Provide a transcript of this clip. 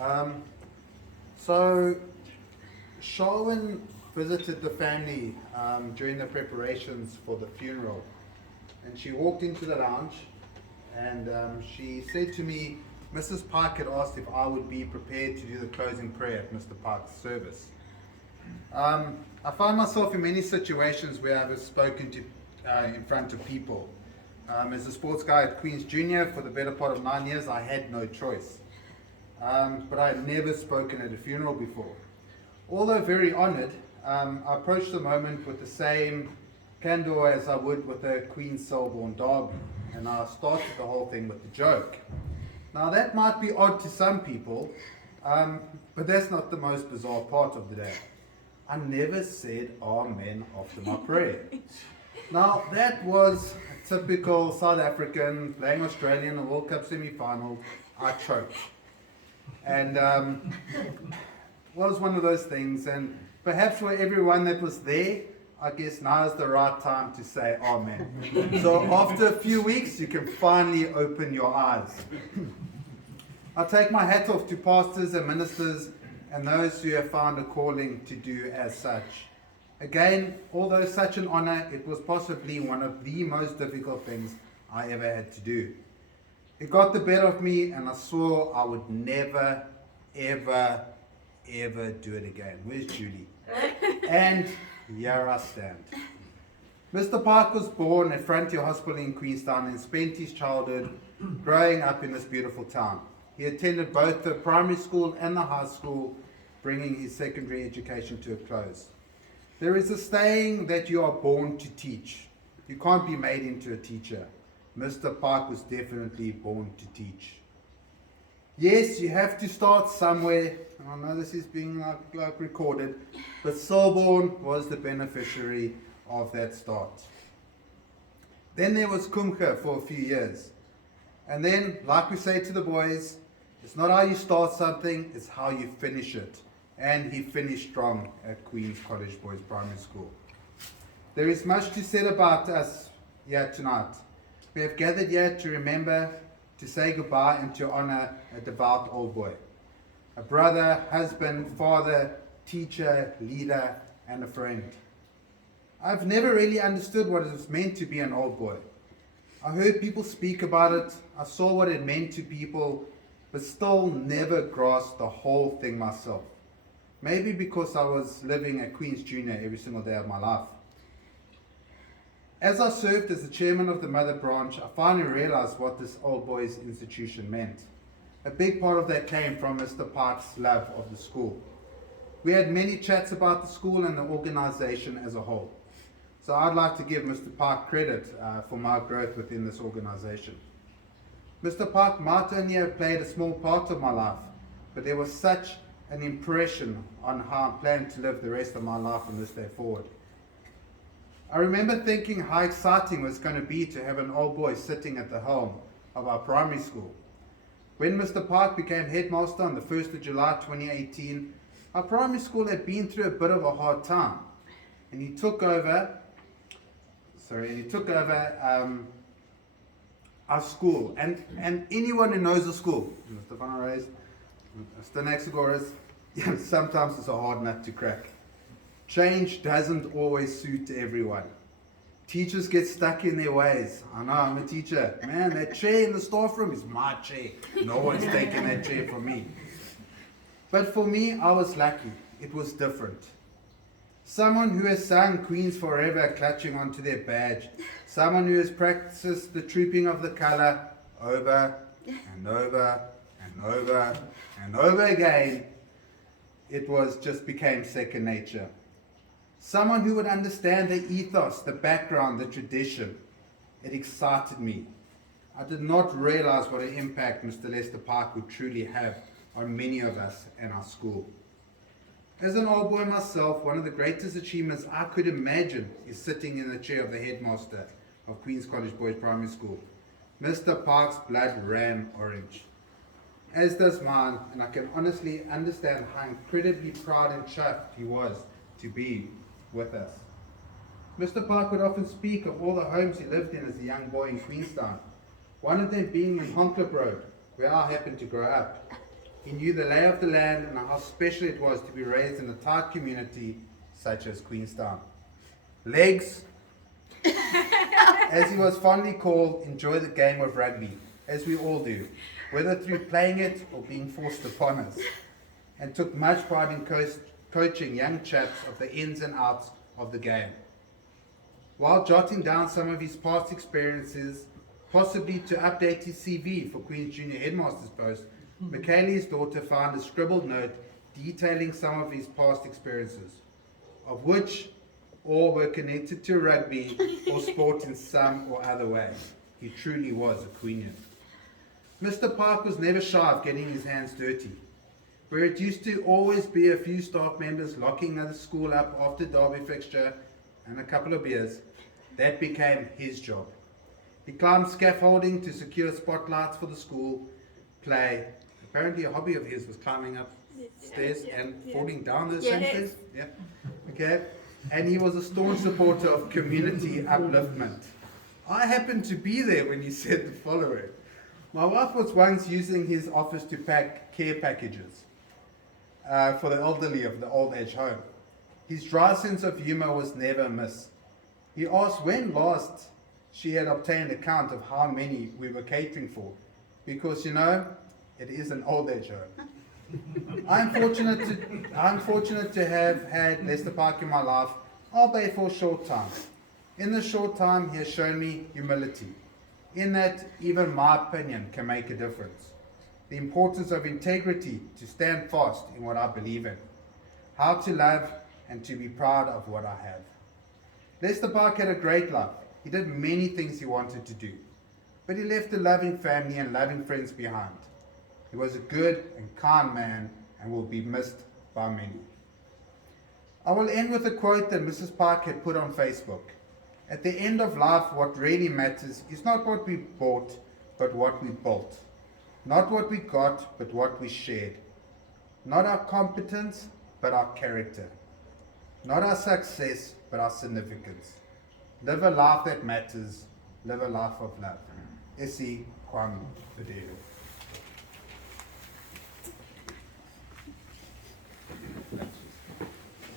Um, so Sharwin visited the family during the preparations for the funeral, and she walked into the lounge, and she said to me, Mrs. Pike had asked if I would be prepared to do the closing prayer at Mr. Pike's service. I find myself in many situations where I was spoken to in front of people. As a sports guy at Queen's Junior for the better part of 9 years, I had no choice. But I had never spoken at a funeral before. Although very honoured, I approached the moment with the same candor as I would with a Queen's Selborne derby, and I started the whole thing with a joke. Now that might be odd to some people, but that's not the most bizarre part of the day. I never said Amen after my prayer. Now that was a typical South African playing Australia in the World Cup semi-final. I choked. And was one of those things, and perhaps for everyone that was there, I guess now is the right time to say Amen. So after a few weeks, you can finally open your eyes. I take my hat off to pastors and ministers and those who have found a calling to do as such. Again, although such an honor, it was possibly one of the most difficult things I ever had to do. It got the better of me, and I swore I would never, ever, ever do it again. Where's Julie? And here I stand. Mr. Pike was born at Frontier Hospital in Queenstown and spent his childhood growing up in this beautiful town. He attended both the primary school and the high school, bringing his secondary education to a close. There is a saying that you are born to teach. You can't be made into a teacher. Mr. Pike was definitely born to teach. Yes, you have to start somewhere. I know this is being like recorded, but Selborne was the beneficiary of that start. Then there was Qcoba for a few years. And then, like we say to the boys, it's not how you start something, it's how you finish it. And he finished strong at Queen's College Boys Primary School. There is much to say about us here tonight. We have gathered here to remember, to say goodbye, and to honor a devout old boy. A brother, husband, father, teacher, leader, and a friend. I've never really understood what it was meant to be an old boy. I heard people speak about it, I saw what it meant to people, but still never grasped the whole thing myself. Maybe because I was living at Queen's Junior every single day of my life. As I served as the chairman of the mother branch, I finally realized what this old boys institution meant. A big part of that came from Mr. Pike's love of the school. We had many chats about the school and the organization as a whole. So I'd like to give Mr. Pike credit for my growth within this organization. Mr. Pike might only have played a small part of my life, but there was such an impression on how I plan to live the rest of my life from this day forward. I remember thinking how exciting it was going to be to have an old boy sitting at the helm of our primary school. When Mr. Pike became headmaster on the 1st of July 2018, our primary school had been through a bit of a hard time. And he took over our school. And anyone who knows the school, Mr. Van Reis, Mr. Naxagoras, sometimes it's a hard nut to crack. Change doesn't always suit everyone. Teachers get stuck in their ways. I know, I'm a teacher. Man, that chair in the staff room is my chair. No one's taking that chair from me. But for me, I was lucky. It was different. Someone who has sung Queens Forever clutching onto their badge. Someone who has practiced the trooping of the colour over and over and over and over again. It just became second nature. Someone who would understand the ethos, the background, the tradition. It excited me. I did not realize what an impact Mr. Lester Pike would truly have on many of us and our school. As an old boy myself, one of the greatest achievements I could imagine is sitting in the chair of the headmaster of Queen's College Boys Primary School. Mr. Pike's blood ran orange, as does mine, and I can honestly understand how incredibly proud and chuffed he was to be with us. Mr. Pike would often speak of all the homes he lived in as a young boy in Queenstown, one of them being in Honklip Road, where I happened to grow up. He knew the lay of the land and how special it was to be raised in a tight community such as Queenstown. Legs, as he was fondly called, enjoy the game of rugby, as we all do, whether through playing it or being forced upon us, and took much pride in coaching young chaps of the ins and outs of the game. While jotting down some of his past experiences, possibly to update his CV for Queen's Junior Headmaster's post, Michaeli's daughter found a scribbled note detailing some of his past experiences, of which all were connected to rugby or sport in some or other way. He truly was a Queenian. Mr. Pike was never shy of getting his hands dirty. Where it used to always be a few staff members locking the school up after derby fixture and a couple of beers, that became his job. He climbed scaffolding to secure spotlights for the school play. Apparently a hobby of his was climbing up stairs and falling down those same stairs. Yeah. Okay. And he was a staunch supporter of community upliftment. I happened to be there when he said the following. My wife was once using his office to pack care packages for the elderly of the old age home. His dry sense of humor was never missed. He asked when last she had obtained a count of how many we were catering for, because it is an old age home. I'm fortunate to have had Lester Pike in my life, albeit for a short time. In this short time, he has shown me humility, in that even my opinion can make a difference. The importance of integrity, to stand fast in what I believe in. How to love and to be proud of what I have. Lester Pike had a great life. He did many things he wanted to do, but he left a loving family and loving friends behind. He was a good and kind man and will be missed by many. I will end with a quote that Mrs. Pike had put on Facebook. At the end of life, what really matters is not what we bought, but what we built. Not what we got, but what we shared. Not our competence, but our character. Not our success, but our significance. Live a life that matters. Live a life of love. Esi Kwame Fidele.